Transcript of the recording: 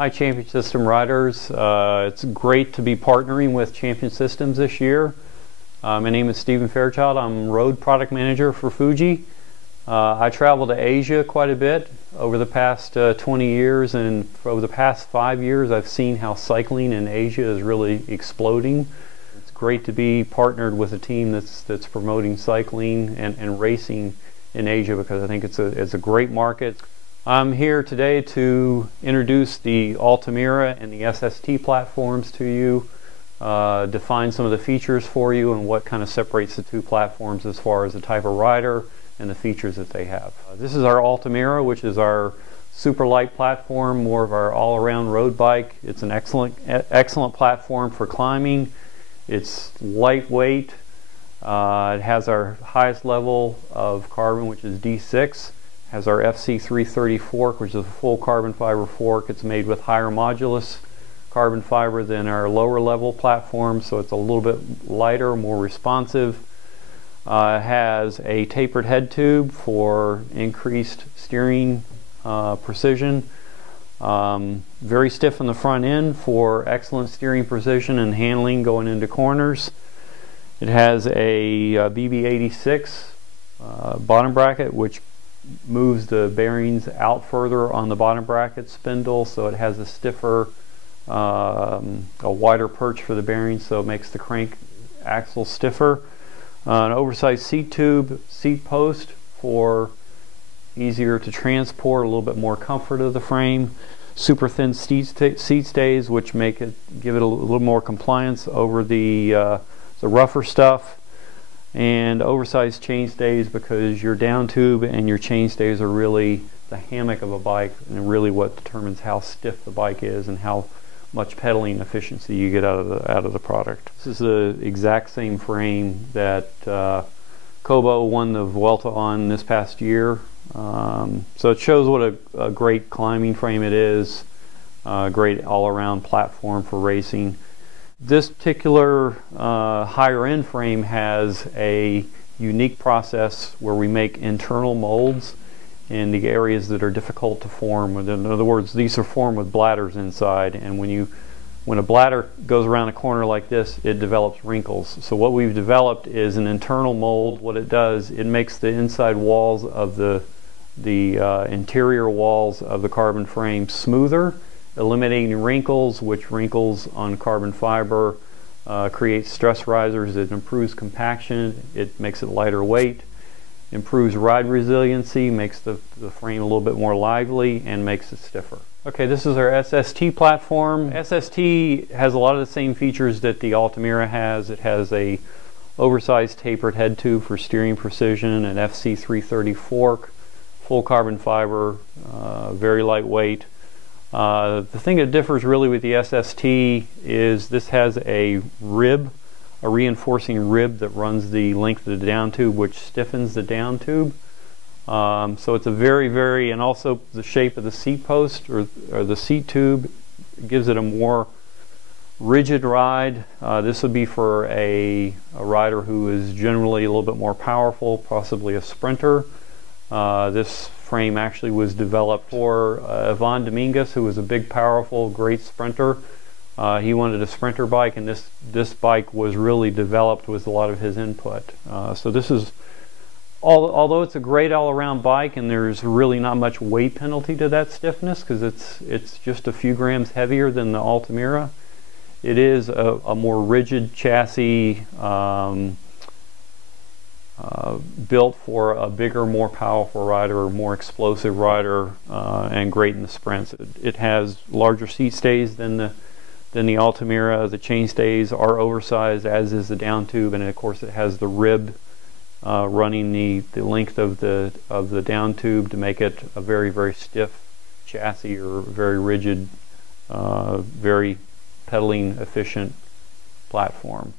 Hi Champion System riders. It's great to be partnering with Champion Systems this year. My name is Stephen Fairchild. I'm Road Product Manager for Fuji. I travel to Asia quite a bit over the past 20 years, and over the past 5 years I've seen how cycling in Asia is really exploding. It's great to be partnered with a team that's promoting cycling and racing in Asia, because I think it's a great market. I'm here today to introduce the Altamira and the SST platforms to you, define some of the features for you and what kind of separates the two platforms as far as the type of rider and the features that they have. This is our Altamira, which is our super light platform, more of our all-around road bike. It's an excellent platform for climbing. It's lightweight. It has our highest level of carbon, which is D6. Has our FC330 fork, which is a full carbon fiber fork. It's made with higher modulus carbon fiber than our lower level platform, so it's a little bit lighter, more responsive. It has a tapered head tube for increased steering precision. Very stiff on the front end for excellent steering precision and handling going into corners. It has a BB86 bottom bracket, which moves the bearings out further on the bottom bracket spindle, so it has a stiffer, a wider perch for the bearings, so it makes the crank axle stiffer. An oversized seat tube, seat post for easier to transport, a little bit more comfort of the frame. Super thin seat stays, which give it a little more compliance over the rougher stuff. And oversized chain stays, because your down tube and your chain stays are really the hammock of a bike and really what determines how stiff the bike is and how much pedaling efficiency you get out of the product. This is the exact same frame that Kobo won the Vuelta on this past year. So it shows what a great climbing frame it is, a great all-around platform for racing. This particular higher end frame has a unique process where we make internal molds in the areas that are difficult to form. In other words, these are formed with bladders inside, and when a bladder goes around a corner like this, it develops wrinkles. So what we've developed is an internal mold. What it does, it makes the inside walls of the interior walls of the carbon frame smoother, eliminating wrinkles, which wrinkles on carbon fiber creates stress risers. It improves compaction, it makes it lighter weight, improves ride resiliency, makes the frame a little bit more lively, and makes it stiffer. Okay, this is our SST platform. SST has a lot of the same features that the Altamira has. It has a oversized tapered head tube for steering precision, an FC330 fork, full carbon fiber, very lightweight. The thing that differs really with the SST is this has a rib, a reinforcing rib that runs the length of the down tube, which stiffens the down tube. So it's a very, and also the shape of the seat post or the seat tube gives it a more rigid ride. This would be for a rider who is generally a little bit more powerful, possibly a sprinter. This frame actually was developed for Ivan Dominguez, who was a big, powerful, great sprinter. He wanted a sprinter bike, and this bike was really developed with a lot of his input. So this is, although it's a great all-around bike, and there's really not much weight penalty to that stiffness, because it's just a few grams heavier than the Altamira. It is a more rigid chassis, built for a bigger, more powerful rider, a more explosive rider, and great in the sprints. It has larger seat stays than the Altamira. The chain stays are oversized, as is the down tube, and of course it has the rib running the length of the down tube to make it a very stiff chassis, or very rigid, very pedaling efficient platform.